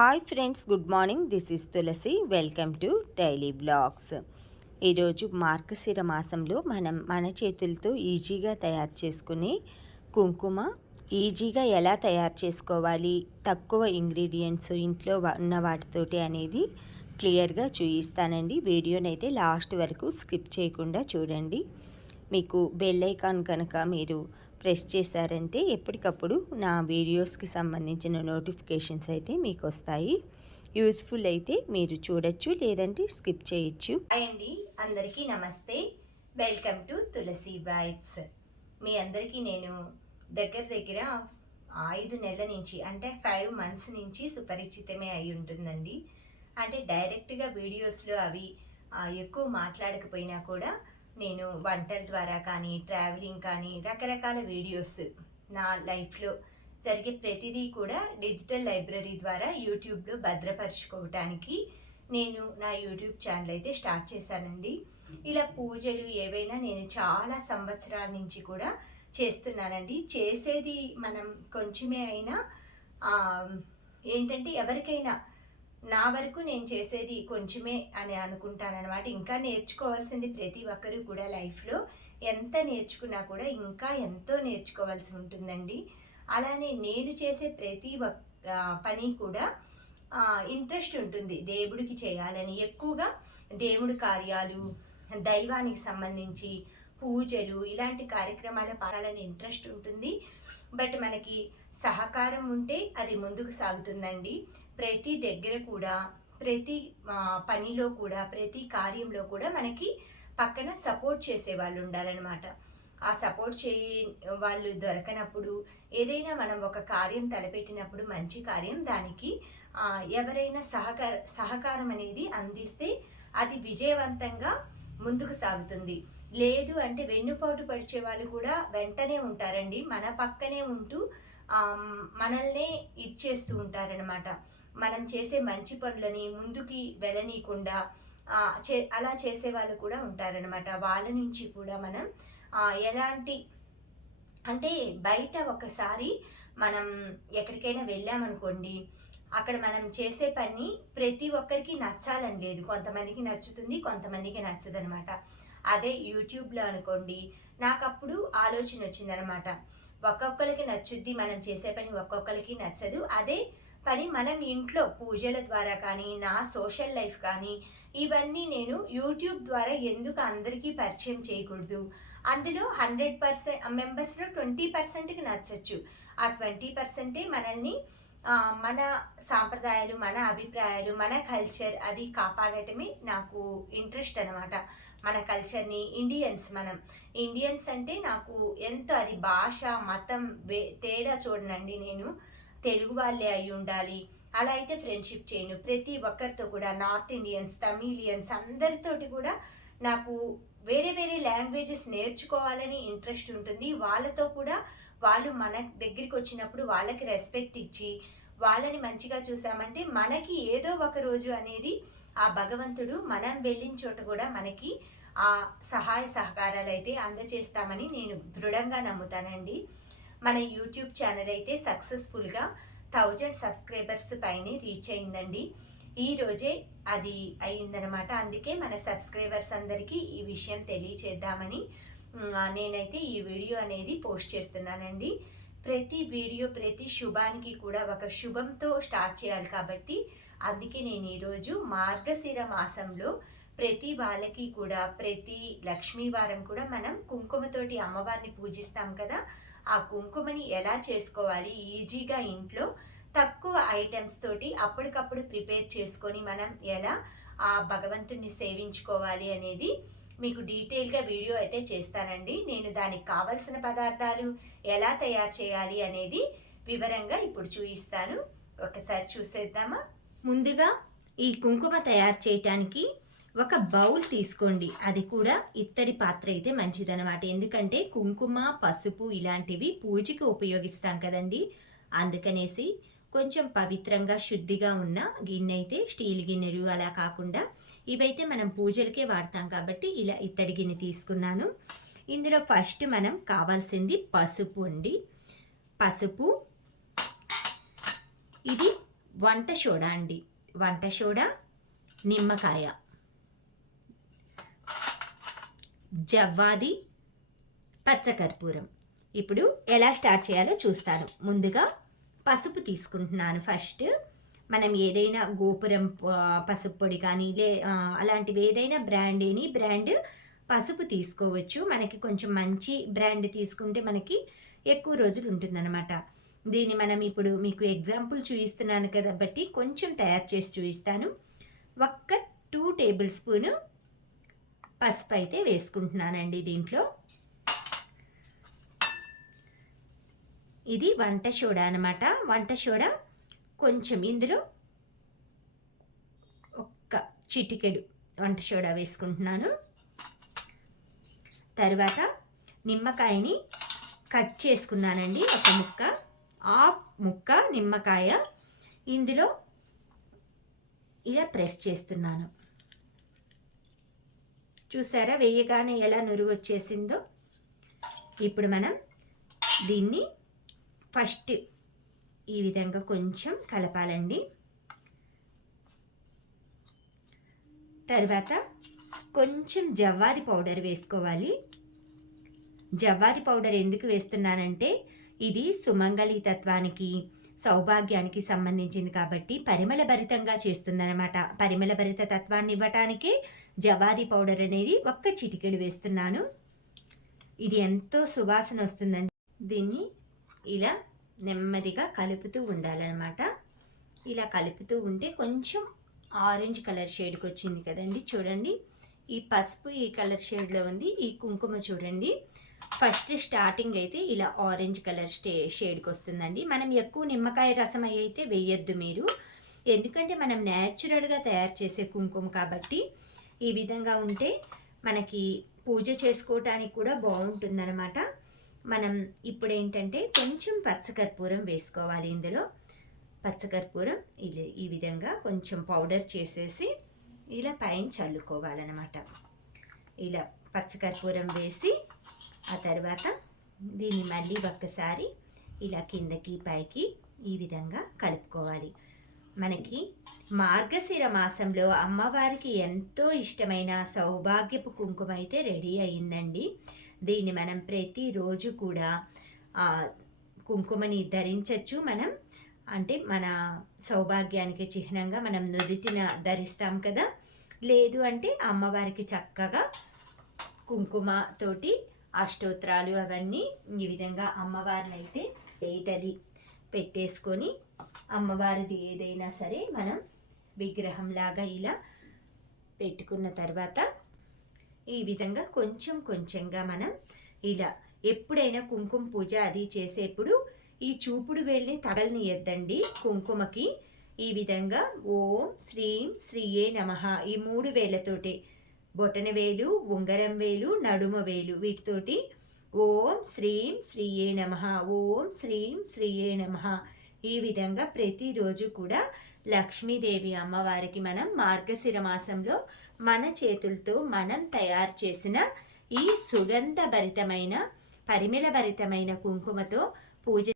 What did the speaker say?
Hi friends, good morning. This is Tulasi. Welcome to daily blogs. ఈరోజు మార్గశిర మాసంలో మనం మన చేతులతో ఈజీగా తయారు చేసుకునే కుంకుమ ఈజీగా ఎలా తయారు చేసుకోవాలి, తక్కువ ఇంగ్రీడియంట్స్ ఇంట్లో ఉన్న వాటితోటి అనేది క్లియర్గా చూపిస్తానండి. వీడియోనైతే లాస్ట్ వరకు స్కిప్ చేయకుండా చూడండి. మీకు బెల్ ఐకాన్ కనుక మీరు ప్రెస్ చేశారంటే ఎప్పటికప్పుడు నా వీడియోస్కి సంబంధించిన నోటిఫికేషన్స్ అయితే మీకు వస్తాయి. యూస్ఫుల్ అయితే మీరు చూడొచ్చు, లేదంటే స్కిప్ చేయొచ్చు. హాయ్ అండి, అందరికీ నమస్తే. Welcome to Tulasi vibes. మీ అందరికీ నేను దగ్గర 5 నెలల నుంచి, అంటే 5 months నుంచి సుపరిచితమే అయి ఉంటుందండి. అంటే డైరెక్ట్గా వీడియోస్లో అవి ఎక్కువ మాట్లాడకపోయినా కూడా నేను వంటల ద్వారా కానీ, ట్రావెలింగ్ కానీ, రకరకాల వీడియోస్ నా లైఫ్లో జరిగే ప్రతిదీ కూడా డిజిటల్ లైబ్రరీ ద్వారా యూట్యూబ్లో భద్రపరుచుకోవటానికి నేను నా యూట్యూబ్ ఛానల్ అయితే స్టార్ట్ చేశానండి. ఇలా పూజలు ఏవైనా నేను చాలా సంవత్సరాల నుంచి కూడా చేస్తున్నానండి. చేసేది మనం కొంచెమే అయినా ఏంటంటే ఎవరికైనా నా వరకు నేను చేసేది కొంచెమే అని అనుకుంటానన్నమాట. ఇంకా నేర్చుకోవాల్సింది ప్రతి ఒక్కరూ కూడా లైఫ్లో ఎంత నేర్చుకున్నా కూడా ఇంకా ఎంతో నేర్చుకోవాల్సి ఉంటుందండి. అలానే నేను చేసే ప్రతి పని కూడా ఇంట్రెస్ట్ ఉంటుంది దేవుడికి చేయాలని. ఎక్కువగా దేవుడి కార్యాలు, దైవానికి సంబంధించి పూజలు, ఇలాంటి కార్యక్రమాల పాడాలని ఇంట్రెస్ట్ ఉంటుంది. బట్ మనకి సహకారం ఉంటే అది ముందుకు సాగుతుందండి. ప్రతి దగ్గర కూడా, ప్రతి పనిలో కూడా, ప్రతి కార్యంలో కూడా మనకి పక్కన సపోర్ట్ చేసే వాళ్ళు ఉండాలన్నమాట. ఆ సపోర్ట్ వాళ్ళు దొరకనప్పుడు, ఏదైనా మనం ఒక కార్యం తలపెట్టినప్పుడు, మంచి కార్యం, దానికి ఎవరైనా సహకారం అనేది అందిస్తే అది విజయవంతంగా ముందుకు సాగుతుంది. లేదు అంటే వెన్నుపోటు పరిచే వాళ్ళు కూడా వెంటనే ఉంటారండి, మన పక్కనే ఉంటూ మనల్నే ఇచ్చేస్తూ ఉంటారనమాట. మనం చేసే మంచి పనులని ముందుకి వెళ్ళనీయకుండా అలా చేసే వాళ్ళు కూడా ఉంటారనమాట. వాళ్ళ నుంచి కూడా మనం ఎలాంటి అంటే బయట ఒకసారి మనం ఎక్కడికైనా వెళ్ళామనుకోండి, అక్కడ మనం చేసే పని ప్రతి ఒక్కరికి నచ్చాలని లేదు. కొంతమందికి నచ్చుతుంది, కొంతమందికి నచ్చదనమాట. అదే యూట్యూబ్లో అనుకోండి, నాకు అప్పుడు ఆలోచన వచ్చిందనమాట. ఒక్కొక్కరికి నచ్చుద్ది మనం చేసే పని, ఒక్కొక్కరికి నచ్చదు. అదే పని మనం ఇంట్లో పూజల ద్వారా కానీ, నా సోషల్ లైఫ్ కానీ, ఇవన్నీ నేను యూట్యూబ్ ద్వారా ఎందుకు అందరికీ పరిచయం చేయకూడదు? అందులో 100% మెంబర్స్లో 20%కి నచ్చచ్చు. ఆ 20% మనల్ని మన సాంప్రదాయాలు, మన అభిప్రాయాలు, మన కల్చర్ అది కాపాడటమే నాకు ఇంట్రెస్ట్ అనమాట. మన కల్చర్ని, మనం ఇండియన్స్ అంటే నాకు ఎంతో, అది భాష, మతం తేడా చూడనండి. నేను తెలుగు వాళ్ళే అయి ఉండాలి, అలా అయితే ఫ్రెండ్షిప్ చేయను. ప్రతి ఒక్కరితో కూడా, నార్త్ ఇండియన్స్, తమిళియన్స్ అందరితోటి కూడా నాకు వేరే వేరే లాంగ్వేజెస్ నేర్చుకోవాలని ఇంట్రెస్ట్ ఉంటుంది. వాళ్ళతో కూడా వాళ్ళు మన దగ్గరికి వచ్చినప్పుడు వాళ్ళకి రెస్పెక్ట్ ఇచ్చి, వాళ్ళని మంచిగా చూసామంటే మనకి ఏదో ఒక రోజు అనేది ఆ భగవంతుడు మనం వెళ్ళిన చోట కూడా మనకి ఆ సహాయ సహకారాలు అయితే అందజేస్తామని నేను దృఢంగా నమ్ముతానండి. మన యూట్యూబ్ ఛానల్ అయితే సక్సెస్ఫుల్గా 1000 సబ్స్క్రైబర్స్ పైనే రీచ్ అయిందండి. ఈరోజే అది అయిందనమాట. అందుకే మన సబ్స్క్రైబర్స్ అందరికీ ఈ విషయం తెలియచేద్దామని నేనైతే ఈ వీడియో అనేది పోస్ట్ చేస్తున్నానండి. ప్రతి వీడియో, ప్రతి శుభానికి కూడా ఒక శుభంతో స్టార్ట్ చేయాలి కాబట్టి, అందుకే నేను ఈరోజు మార్గశిర మాసంలో ప్రతి వాళ్ళకి కూడా, ప్రతి లక్ష్మీవారం కూడా మనం కుంకుమతోటి అమ్మవారిని పూజిస్తాం కదా, ఆ కుంకుమని ఎలా చేసుకోవాలి ఈజీగా ఇంట్లో తక్కువ ఐటమ్స్ తోటి అప్పటికప్పుడు ప్రిపేర్ చేసుకొని మనం ఎలా ఆ భగవంతుడిని సేవించుకోవాలి అనేది మీకు డీటెయిల్గా వీడియో అయితే చేస్తానండి. నేను దానికి కావలసిన పదార్థాలు ఎలా తయారు చేయాలి అనేది వివరంగా ఇప్పుడు చూపిస్తాను. ఒకసారి చూసేద్దామా. ముందుగా ఈ కుంకుమ తయారు చేయటానికి ఒక బౌల్ తీసుకోండి. అది కూడా ఇత్తడి పాత్ర అయితే మంచిదన్నమాట. ఎందుకంటే కుంకుమ, పసుపు ఇలాంటివి పూజకి ఉపయోగిస్తాం కదండి. అందుకనేసి కొంచెం పవిత్రంగా, శుద్ధిగా ఉన్న గిన్నె అయితే, స్టీల్ గిన్నెలు అలా కాకుండా ఇవైతే మనం పూజలకే వాడతాం కాబట్టి ఇలా ఇత్తడి గిన్నె తీసుకున్నాను. ఇందులో ఫస్ట్ మనం కావాల్సింది పసుపు అండి. పసుపు ఇది వంట సోడా అండి, వంట సోడా, నిమ్మకాయ, జవ్వాది, పచ్చకర్పూరం. ఇప్పుడు ఎలా స్టార్ట్ చేయాలో చూస్తాను. ముందుగా పసుపు తీసుకుంటున్నాను. ఫస్ట్ మనం ఏదైనా గోపురం పసుపు పొడి కానీ అలాంటివి ఏదైనా బ్రాండ్ పసుపు తీసుకోవచ్చు. మనకి కొంచెం మంచి బ్రాండ్ తీసుకుంటే మనకి ఎక్కువ రోజులు ఉంటుందన్నమాట. దీన్ని మనం ఇప్పుడు మీకు ఎగ్జాంపుల్ చూపిస్తున్నాను కాబట్టి కొంచెం తయారు చేసి చూపిస్తాను. ఒక్క 2 టేబుల్ స్పూను పసుపు అయితే వేసుకుంటున్నానండి దీంట్లో. ఇది వంట సోడా అనమాట. వంట సోడా కొంచెం ఇందులో ఒక్క చిటికెడు వంట సోడా వేసుకుంటున్నాను. తర్వాత నిమ్మకాయని కట్ చేసుకున్నానండి, ఒక ముక్క, హాఫ్ ముక్క నిమ్మకాయ ఇందులో ఇలా ప్రెస్ చేస్తున్నాను. చూసారా వేయగానే ఎలా నురుగు వచ్చేసిందో. ఇప్పుడు మనం దీన్ని ఫస్ట్ ఈ విధంగా కొంచెం కలపాలండి. తర్వాత కొంచెం జవ్వాది పౌడర్ వేసుకోవాలి. జవ్వాది పౌడర్ ఎందుకు వేస్తున్నానంటే ఇది సుమంగళి తత్వానికి, సౌభాగ్యానికి సంబంధించింది కాబట్టి పరిమళభరితంగా చేస్తుందన్నమాట. పరిమళభరిత తత్వాన్ని ఇవ్వటానికి జవ్వాది పౌడర్ అనేది ఒక్క చిటికెడు వేస్తున్నాను. ఇది ఎంతో సువాసన వస్తుందండి. దీన్ని ఇలా నెమ్మదిగా కలుపుతూ ఉండాలన్నమాట. ఇలా కలుపుతూ ఉంటే కొంచెం ఆరెంజ్ కలర్ షేడ్కి వచ్చింది కదండి, చూడండి. ఈ పసుపు ఈ కలర్ షేడ్లో ఉంది. ఈ కుంకుమ చూడండి ఫస్ట్ స్టార్టింగ్ అయితే ఇలా ఆరెంజ్ కలర్ షేడ్కి వస్తుందండి. మనం ఎక్కువ నిమ్మకాయ రసం అయితే వేయొద్దు మీరు, ఎందుకంటే మనం న్యాచురల్గా తయారు చేసే కుంకుమ కాబట్టి. ఈ విధంగా ఉంటే మనకి పూజ చేసుకోవటానికి కూడా బాగుంటుందన్నమాట. మనం ఇప్పుడు ఏంటంటే కొంచెం పచ్చకర్పూరం వేసుకోవాలి ఇందులో. పచ్చకర్పూరం ఈ విధంగా కొంచెం పౌడర్ చేసేసి ఇలా పైన చల్లుకోవాలన్నమాట. ఇలా పచ్చకర్పూరం వేసి ఆ తర్వాత దీన్ని మళ్ళీ ఒక్కసారి ఇలా కిందకి పైకి ఈ విధంగా కలుపుకోవాలి. మనకి మార్గశిర మాసంలో అమ్మవారికి ఎంతో ఇష్టమైన సౌభాగ్యపు కుంకుమ అయితే రెడీ అయ్యిందండి. దీన్ని మనం ప్రతిరోజు కూడా కుంకుమని ధరించవచ్చు. మనం అంటే మన సౌభాగ్యానికి చిహ్నంగా మనం నుదుటిన ధరిస్తాం కదా. లేదు అంటే అమ్మవారికి చక్కగా కుంకుమ తోటి అష్టోత్తరాలు అవన్నీ ఈ విధంగా అమ్మవారిని అయితే ఏటది పెట్టేసుకొని అమ్మవారిది ఏదైనా సరే మనం విగ్రహంలాగా ఇలా పెట్టుకున్న తర్వాత ఈ విధంగా కొంచెం కొంచెంగా మనం ఇలా ఎప్పుడైనా కుంకుమ పూజ అది చేసేప్పుడు ఈ చూపుడు వేలిని తగలనియద్దండి కుంకుమకి. ఈ విధంగా ఓం శ్రీం శ్రీయే నమః ఈ 3 వేలతోటి, బొటన వేలు, ఉంగరం వేలు, నడుమ వేలు, వీటితోటి ఓం శ్రీం శ్రీయే నమః, ఓం శ్రీం శ్రీయే నమః ఈ విధంగా ప్రతిరోజు కూడా లక్ష్మీదేవి అమ్మవారికి మనం మార్గశిర మాసంలో మన చేతులతో మనం తయారు చేసిన ఈ సుగంధభరితమైన పరిమళభరితమైన కుంకుమతో పూజ